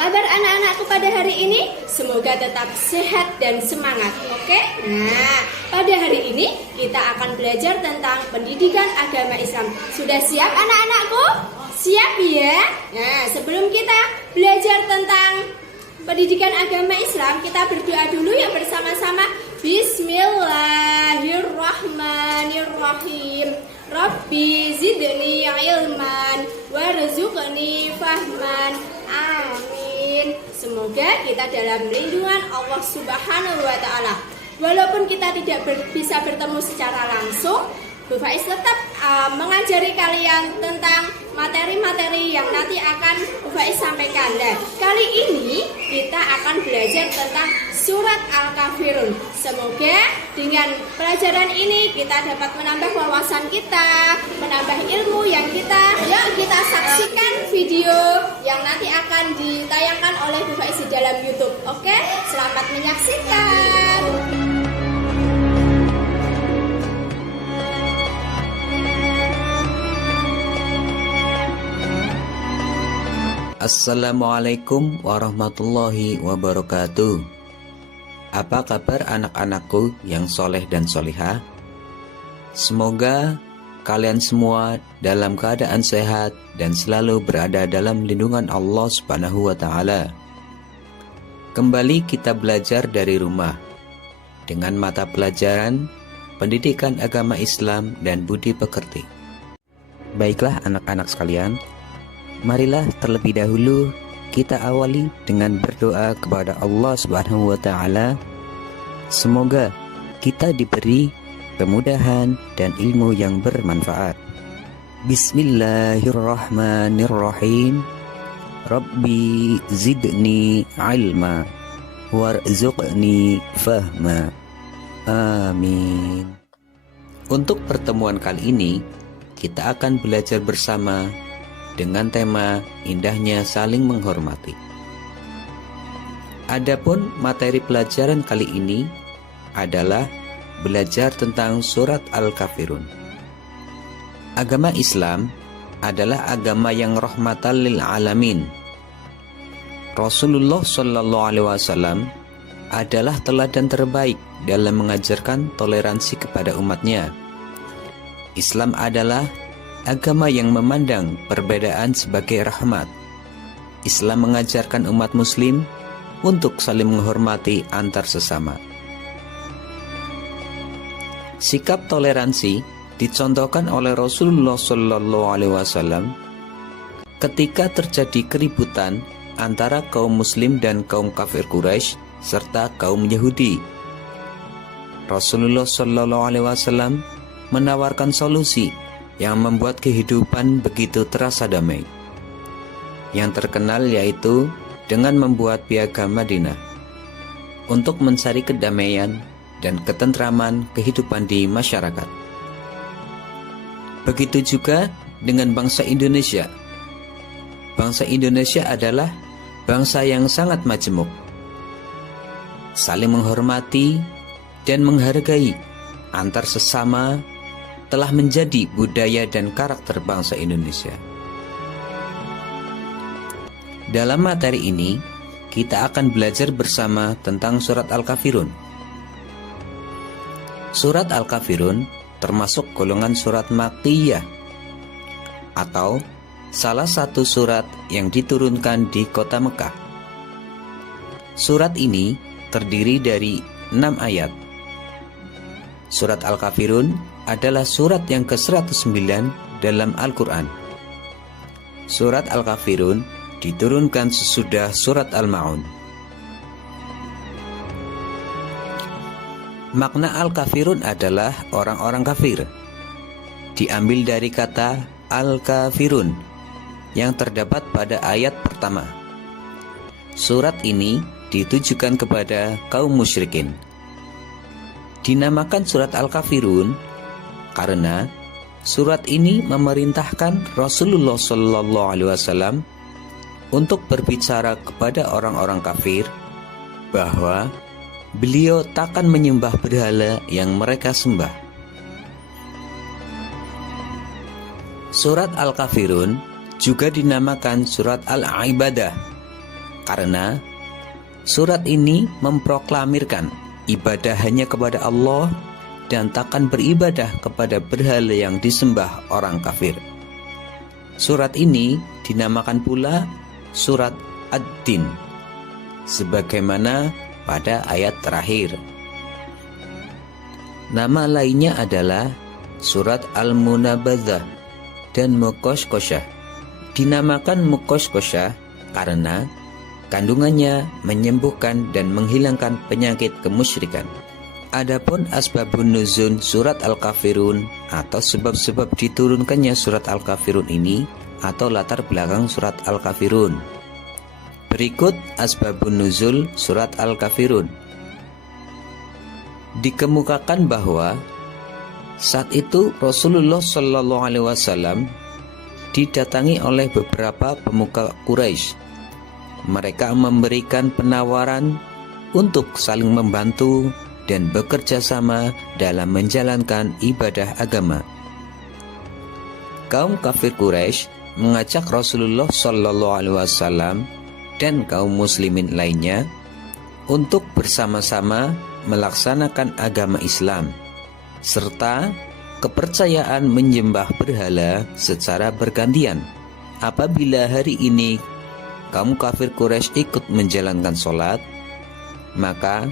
kabar anak-anakku pada hari ini? Semoga tetap sehat dan semangat, oke? Nah, pada hari ini kita akan belajar tentang pendidikan agama Islam. Sudah siap anak-anakku? Siap ya? Nah, sebelum kita belajar tentang pendidikan agama Islam, kita berdoa dulu ya bersama-sama. Bismillahirrahmanirrahim. Rabbi zidni ilman warzuqni fahman. Amin. Semoga kita dalam lindungan Allah Subhanahu wa taala. Walaupun kita tidak bisa bertemu secara langsung, Bu Faiz tetap mengajari kalian tentang materi-materi yang nanti akan Bu Faiz sampaikan. Dan kali ini kita akan belajar tentang surat Al-Kafirun. Semoga dengan pelajaran ini kita dapat menambah wawasan kita, menambah ilmu yang yuk kita saksikan video yang nanti akan ditayangkan oleh Bu Faiz di dalam YouTube. Oke, selamat menyaksikan. Assalamualaikum warahmatullahi wabarakatuh. Apa kabar anak-anakku yang soleh dan solihah? Semoga kalian semua dalam keadaan sehat dan selalu berada dalam lindungan Allah Subhanahu wa taala. Kembali kita belajar dari rumah dengan mata pelajaran Pendidikan Agama Islam dan Budi Pekerti. Baiklah anak-anak sekalian, marilah terlebih dahulu kita awali dengan berdoa kepada Allah Subhanahu wa taala. Semoga kita diberi kemudahan dan ilmu yang bermanfaat. Bismillahirrahmanirrahim. Rabbi zidni ilma warzuqni fahma. Amin. Untuk pertemuan kali ini kita akan belajar bersama dengan tema indahnya saling menghormati. Adapun materi pelajaran kali ini adalah belajar tentang surat Al-Kafirun. Agama Islam adalah agama yang rahmatan lil alamin. Rasulullah Shallallahu Alaihi Wasallam adalah teladan terbaik dalam mengajarkan toleransi kepada umatnya. Islam adalah agama yang memandang perbedaan sebagai rahmat. Islam mengajarkan umat muslim untuk saling menghormati antar sesama. Sikap toleransi dicontohkan oleh Rasulullah Shallallahu Alaihi Wasallam ketika terjadi keributan antara kaum muslim dan kaum kafir Quraisy serta kaum Yahudi. Rasulullah Shallallahu Alaihi Wasallam menawarkan solusi yang membuat kehidupan begitu terasa damai. Yang terkenal yaitu dengan membuat piagam Madinah untuk mencari kedamaian dan ketentraman kehidupan di masyarakat. Begitu juga dengan bangsa Indonesia. Bangsa Indonesia adalah bangsa yang sangat majemuk, saling menghormati dan menghargai antar sesama telah menjadi budaya dan karakter bangsa Indonesia. Dalam materi ini, kita akan belajar bersama tentang surat Al-Kafirun. Surat Al-Kafirun termasuk golongan surat Makkiyah atau salah satu surat yang diturunkan di kota Mekah. Surat ini terdiri dari 6 ayat. Surat Al-Kafirun adalah surat yang ke-109 dalam Al-Quran. Surat Al-Kafirun diturunkan sesudah surat Al-Ma'un. Makna Al-Kafirun adalah orang-orang kafir. Diambil dari kata Al-Kafirun yang terdapat pada ayat pertama. Surat ini ditujukan kepada kaum musyrikin. Dinamakan surat Al-Kafirun karena surat ini memerintahkan Rasulullah Shallallahu Alaihi Wasallam untuk berbicara kepada orang-orang kafir bahwa beliau takkan menyembah berhala yang mereka sembah. Surat Al-Kafirun juga dinamakan surat Al-Ibadah Karena surat ini memproklamirkan ibadah hanya kepada Allah dan takkan beribadah kepada berhala yang disembah orang kafir. Surat ini dinamakan pula surat Ad-Din, sebagaimana pada ayat terakhir. Nama lainnya adalah surat Al-Munabadzah dan Muqashqashah. Dinamakan Muqashqashah karena kandungannya menyembuhkan dan menghilangkan penyakit kemusyrikan. Adapun asbabun nuzul surat Al-Kafirun atau sebab-sebab diturunkannya surat Al-Kafirun ini atau latar belakang surat Al-Kafirun. Berikut asbabun nuzul surat Al-Kafirun. Dikemukakan bahwa saat itu Rasulullah Shallallahu Alaihi Wasallam didatangi oleh beberapa pemuka Quraisy. Mereka memberikan penawaran untuk saling membantu dan bekerja sama dalam menjalankan ibadah agama. Kaum kafir Quraisy mengajak Rasulullah Shallallahu Alaihi Wasallam dan kaum muslimin lainnya untuk bersama-sama melaksanakan agama Islam serta kepercayaan menyembah berhala secara bergantian. Apabila hari ini kaum kafir Quraisy ikut menjalankan sholat, maka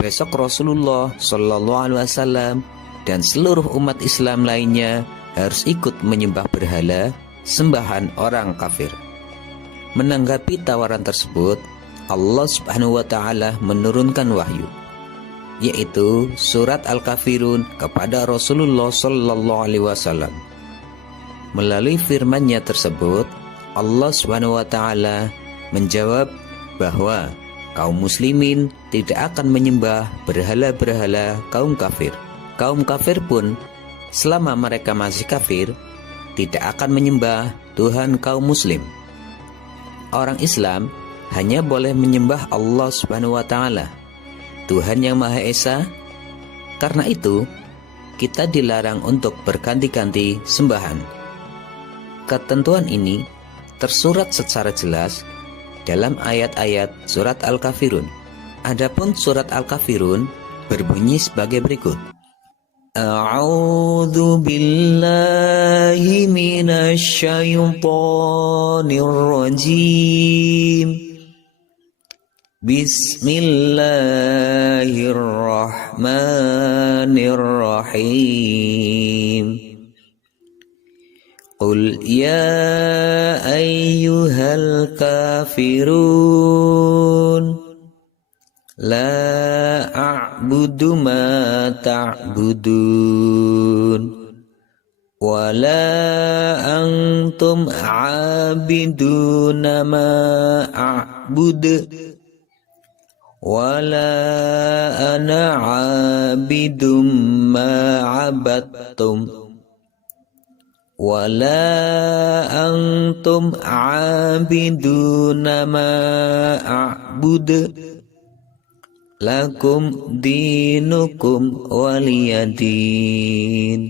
besok Rasulullah Shallallahu Alaihi Wasallam dan seluruh umat Islam lainnya harus ikut menyembah berhala sembahan orang kafir. Menanggapi tawaran tersebut, Allah Subhanahu wa Ta'ala menurunkan wahyu, yaitu surat Al-Kafirun kepada Rasulullah Shallallahu Alaihi Wasallam. Melalui firman-Nya tersebut, Allah Subhanahu wa Ta'ala menjawab bahwa kaum muslimin tidak akan menyembah berhala-berhala kaum kafir. Kaum kafir pun selama mereka masih kafir tidak akan menyembah Tuhan kaum muslim. Orang Islam hanya boleh menyembah Allah Subhanahu wa Ta'ala, Tuhan yang Maha Esa. Karena itu, kita dilarang untuk berganti-ganti sembahan. Ketentuan ini tersurat secara jelas dalam ayat-ayat surat Al-Kafirun. Adapun surat Al-Kafirun berbunyi sebagai berikut. A'udzu billahi minasy syaithanir rajim. Bismillahirrahmanirrahim. Qul ya ayyuhal kafirun la a'budu ma ta'budun wa la antum 'abiduna ma a'budu wala ana 'abidum ma 'abadtum wala antum 'abiduna ma a'budu lakum dinukum waliyadin.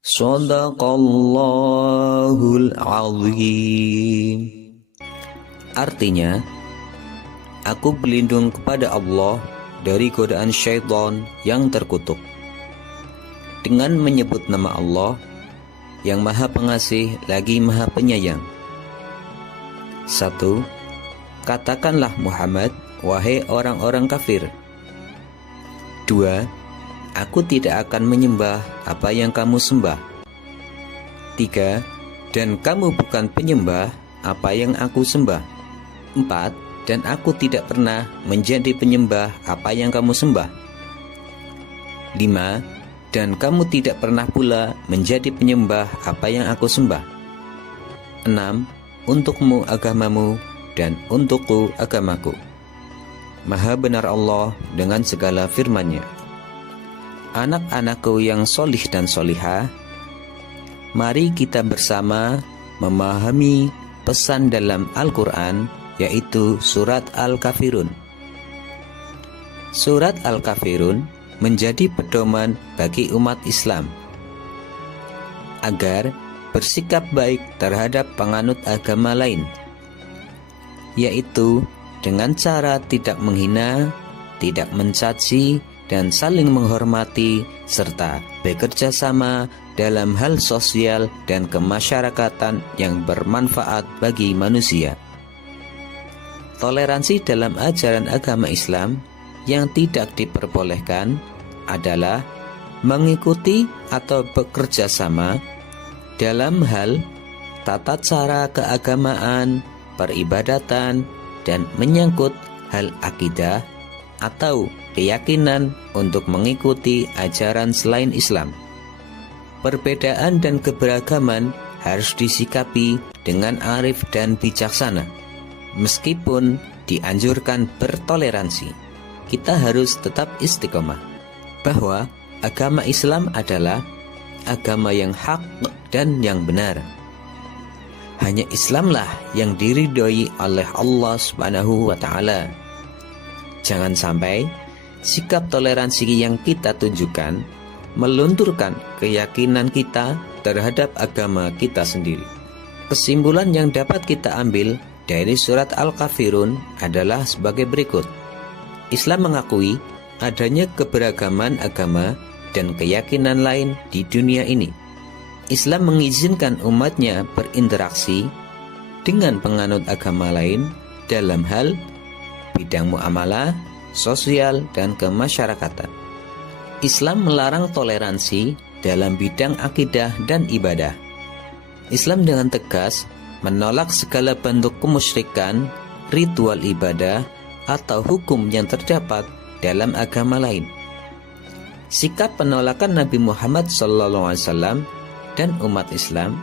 Shadaqallahul azim. Artinya, aku berlindung kepada Allah dari godaan syaitan yang terkutuk dengan menyebut nama Allah yang Maha Pengasih lagi Maha Penyayang. 1. Katakanlah Muhammad, wahai orang-orang kafir. 2. Aku tidak akan menyembah apa yang kamu sembah. 3. Dan kamu bukan penyembah apa yang aku sembah. 4. Dan aku tidak pernah menjadi penyembah apa yang kamu sembah. 5. Dan kamu tidak pernah pula menjadi penyembah apa yang aku sembah. 6. Untukmu agamamu dan untukku agamaku. Maha benar Allah dengan segala firman-Nya. Anak-anakku yang solih dan solihah, mari kita bersama memahami pesan dalam Al-Quran, yaitu surat Al-Kafirun. Surat Al-Kafirun menjadi pedoman bagi umat Islam agar bersikap baik terhadap penganut agama lain. yaitu dengan cara tidak menghina, tidak mencaci, dan saling menghormati, serta bekerja sama dalam hal sosial dan kemasyarakatan yang bermanfaat bagi manusia. Toleransi dalam ajaran agama Islam yang tidak diperbolehkan adalah mengikuti atau bekerja sama dalam hal tata cara keagamaan, peribadatan, dan menyangkut hal akidah atau keyakinan untuk mengikuti ajaran selain Islam. Perbedaan dan keberagaman harus disikapi dengan arif dan bijaksana. Meskipun dianjurkan bertoleransi, kita harus tetap istiqomah bahwa agama Islam adalah agama yang hak dan yang benar. Hanya Islamlah yang diridhoi oleh Allah Subhanahu wa taala. Jangan sampai sikap toleransi yang kita tunjukkan melunturkan keyakinan kita terhadap agama kita sendiri. Kesimpulan yang dapat kita ambil dari surat Al-Kafirun adalah sebagai berikut. Islam mengakui adanya keberagaman agama dan keyakinan lain di dunia ini. Islam mengizinkan umatnya berinteraksi dengan penganut agama lain dalam hal bidang muamalah, sosial, dan kemasyarakatan. Islam melarang toleransi dalam bidang akidah dan ibadah. Islam dengan tegas menolak segala bentuk kemusyrikan, ritual ibadah, atau hukum yang terdapat dalam agama lain. Sikap penolakan Nabi Muhammad SAW dan umat Islam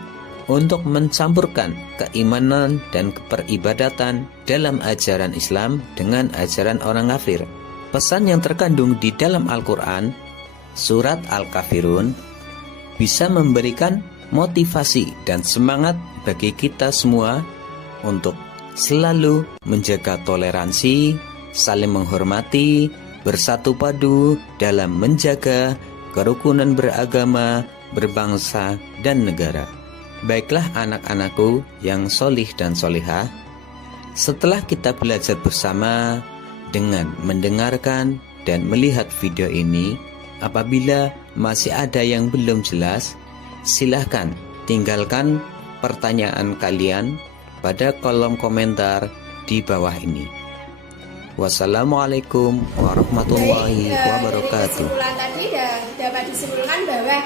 untuk mencampurkan keimanan dan peribadatan dalam ajaran Islam dengan ajaran orang kafir. Pesan yang terkandung di dalam Al-Quran, surat Al-Kafirun, bisa memberikan motivasi dan semangat bagi kita semua untuk selalu menjaga toleransi, saling menghormati, bersatu padu dalam menjaga kerukunan beragama, berbangsa, dan negara. Baiklah anak-anakku yang solih dan solihah, setelah kita belajar bersama dengan mendengarkan dan melihat video ini, apabila masih ada yang belum jelas, silahkan tinggalkan pertanyaan kalian pada kolom komentar di bawah ini. Wassalamualaikum warahmatullahi wabarakatuh. Kesimpulan tadi dapat disimpulkan bahwa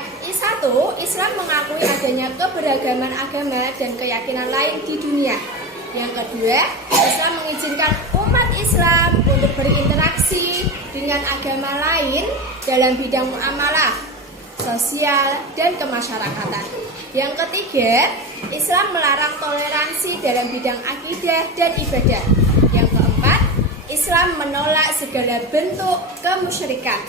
satu, Islam mengakui adanya keberagaman agama dan keyakinan lain di dunia. Yang kedua, Islam mengizinkan umat Islam untuk berinteraksi dengan agama lain dalam bidang muamalah, sosial, dan kemasyarakatan. Yang ketiga, Islam melarang toleransi dalam bidang akidah dan ibadah. Yang keempat, Islam menolak segala bentuk kemusyrikan.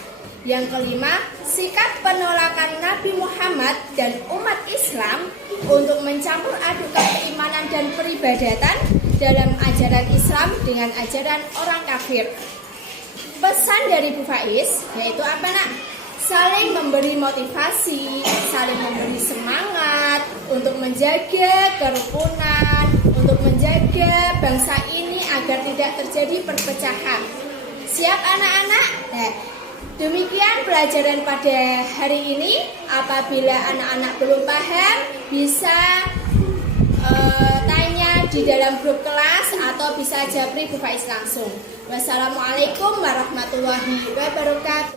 Yang kelima, sikap penolakan Nabi Muhammad dan umat Islam untuk mencampur adukan keimanan dan peribadatan dalam ajaran Islam dengan ajaran orang kafir. Pesan dari Bu Faiz yaitu apa nak? Saling memberi motivasi, saling memberi semangat untuk menjaga kerukunan, untuk menjaga bangsa ini agar tidak terjadi perpecahan. Siap anak-anak? Nah, demikian pelajaran pada hari ini. Apabila anak-anak belum paham, bisa tanya di dalam grup kelas atau bisa japri Bu Faiz langsung. Wassalamualaikum warahmatullahi wabarakatuh.